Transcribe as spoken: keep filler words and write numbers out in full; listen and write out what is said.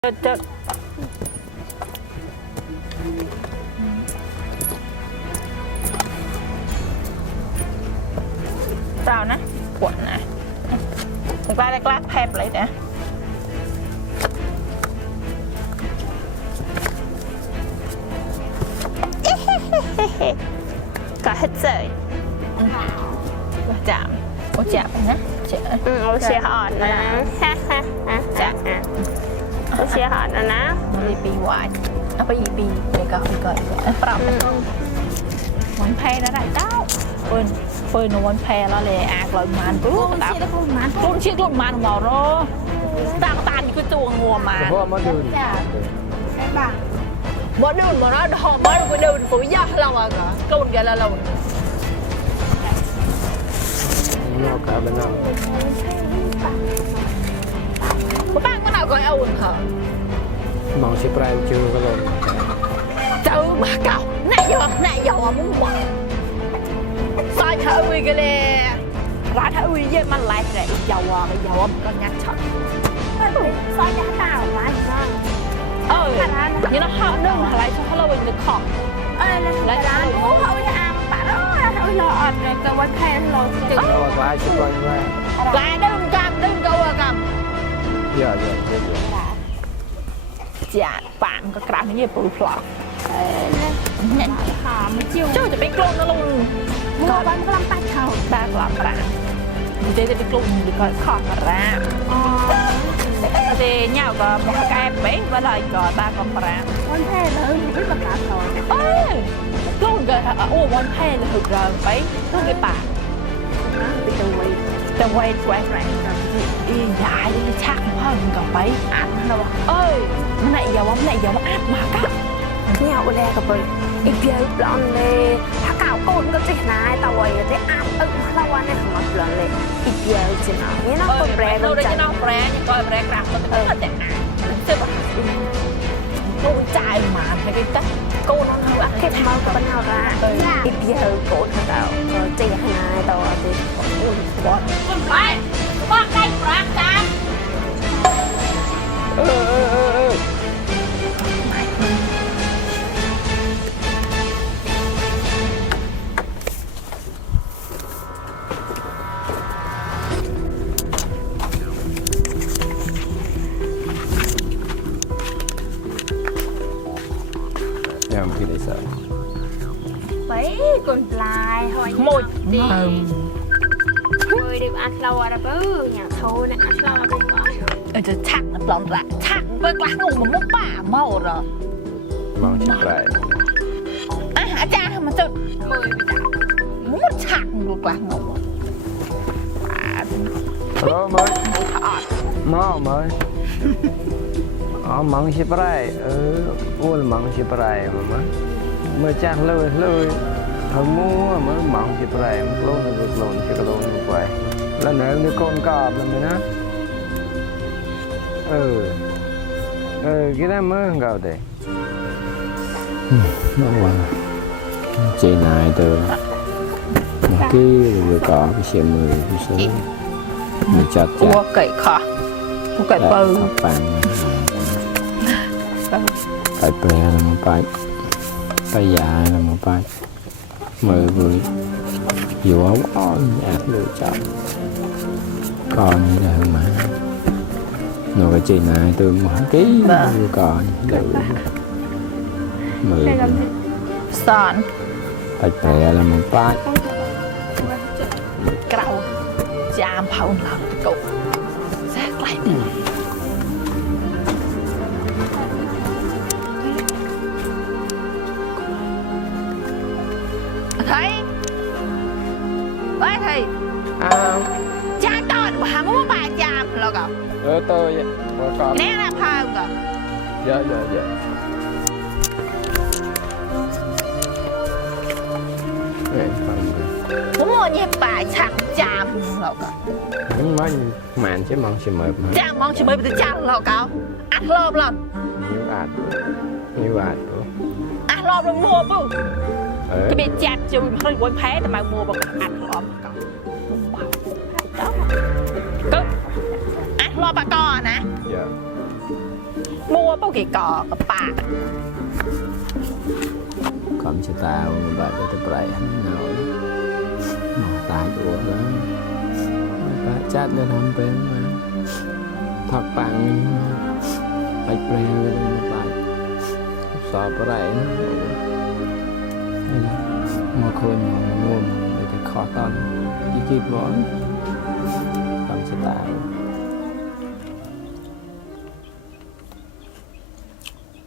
Chết chết Sao nè Quẩn nè Mình qua đây lát hẹp lấy nè Có hết rồi Chạm Ô chạm nè Ừ, ô xe hòn nè ha ha ha Chạm ô xe hòn nè nè ยี่ปีวายเอาไปยี่ปีไปก็ไปก่อนปรับวันแพนะได้เจ้าเฟิร์นเฟิร์นวันแพแล้วเลยอากลอยมันปุ๊บตาลุ่นมันลุ่นเชี่ยลุ่นมันหมอโรตาตานี่ก็ตัวงัวมันเพราะมาดูนบ่ดูนบ่นะดอกบ่ไปดูนปุ๋ยยาเราอ่ะก็ลุ่นกันแล้วเรานอกขาเป็นนอกบ้านก็เอาก็เอาอุ่นค่ะมองสิปลายจูก็ลงเจ้ามาเก่าไหนยอไหนยอมึงบอกซอยเธออุ้ยกันเลยร้านเธออุ้ยเยอะมันไลฟ์เลยยาวไปยาวมันก็งัดช็อตซอยจะเต่าร้านบ้างเออนี่เราเขานึ่งอะไรชอบเขาเราเป็นเด็กของเออแล้วร้านนู้เขาจะอามาปะแล้วเขารออดเลยจะวันแพนเราจะเราปลายสิปลายว่าปลายดึงกำดึงตัวกเยอะเยอะเยอะเยอะำจัดปานก็กลางนี่ปูพลอกเนี่ยขาไม่จิ้วเจ้าจะไปกลุ่มนะลุงมัววันกำลังปัดเข่าบ้ากลางปลาเจ๊จะไปกลุ่มดีก็ขอบร้านอ๋อเจ๊เนี่ยก็บอกแกไปว่าอะไรก็บ้ากลางปลาวันแพนเลยไม่ประกาศเขาเอ้ยกลุ่มก็โอ้วันแพ้เลยถึงเราไปต้องไปป่าไปดูไว้แต่ไว้ไว้ไหนอียายชักพ่อมึงก็ไปอัดนะวะเอ้ยมันไหนยาวมันไหนยาวอัดมากับเนี่ยวันแรกกับไปอีกเดียวปลอนเลยถ้าเก่าโกนก็จะนายแต่ว่าอย่าได้อัดเออเราวันนี้ของมันปลอนเลยอีกเดียวจะนายนี่น้องคนแปรเราเราได้จะจะน้องแปรยังก็แปรกลับมันก็จะอ่านเจ็บกูจ่ายมาไปดิจ้ะกูนอนทำอะไรแค่เมากับปัญหาละอีกเดียวโกนเราเจียนายต่อสิบอสไปบอกได้ปรักกันเออเออเออเออยังพี่ได้สักไปกลปลายหอยหมดดีเคยได้อัดเราอะไรเปล่าอย่างเขาเนี่ยอัดเราอะไรบ้างเออจะชักนะปลอมละชักเปิดกลางงมันมุ่งป่าเมาเหรอมองสิปลายอ่ะอาจารย์ทำมาจุดเคยไปจับมันชักดูกลางงเออmới ถอด mò mới ờ mong si prai ừ ôn mong si prai mà má mới chắc lười lười thằng mua mới mong si prai lôn được lôn si lôn được vậy lần này như con cọp lần này đó ừ ừ cái đó mới gạo đấy nó qua chị này từ cái vừa có cái xe mười cái số mình chặt ตัว chặt ไก่ขอตัวไก่เปิล bàn phải bè là một bài bài dạ là một bài mười vừa dù áo áo nhạt lựa chọn còn như là mà nó cái chị này từ một ký vừa còn lựa mười สอน phải bè là một bài เกลาจามเผาหลังกุแทรกไหลthấy ơi thầy à cha tọt mà hàm có bà cha là cậu ờ tôi vậy mà còn nè là phao cậu dạ dạ dạ Để phần có mua như bà chẳng cha là cậu những mấy màn chứ mong chỉ mời mà cha mong chỉ mới bị cha là cậu ăn lộp lần nhiều ạt nhiều ạt ăn lộp rồi mua bự ờ cái bị chặt chưa bị hơi quên phé mà mua bằng ăn lộp cậu đó cứ ăn lộp bà con nè dạ mua bao kỳ cò cái bạc ความชะตามันแบบจะไปหนาวหมอตายตัวแล้วปะจัดจะทำเป็นมาถักปังไปเปลวเลยไปสอบอะไรนะนี่แหละมาคนมางมเลยจะขอตอนยี่กีบบอลความชะตา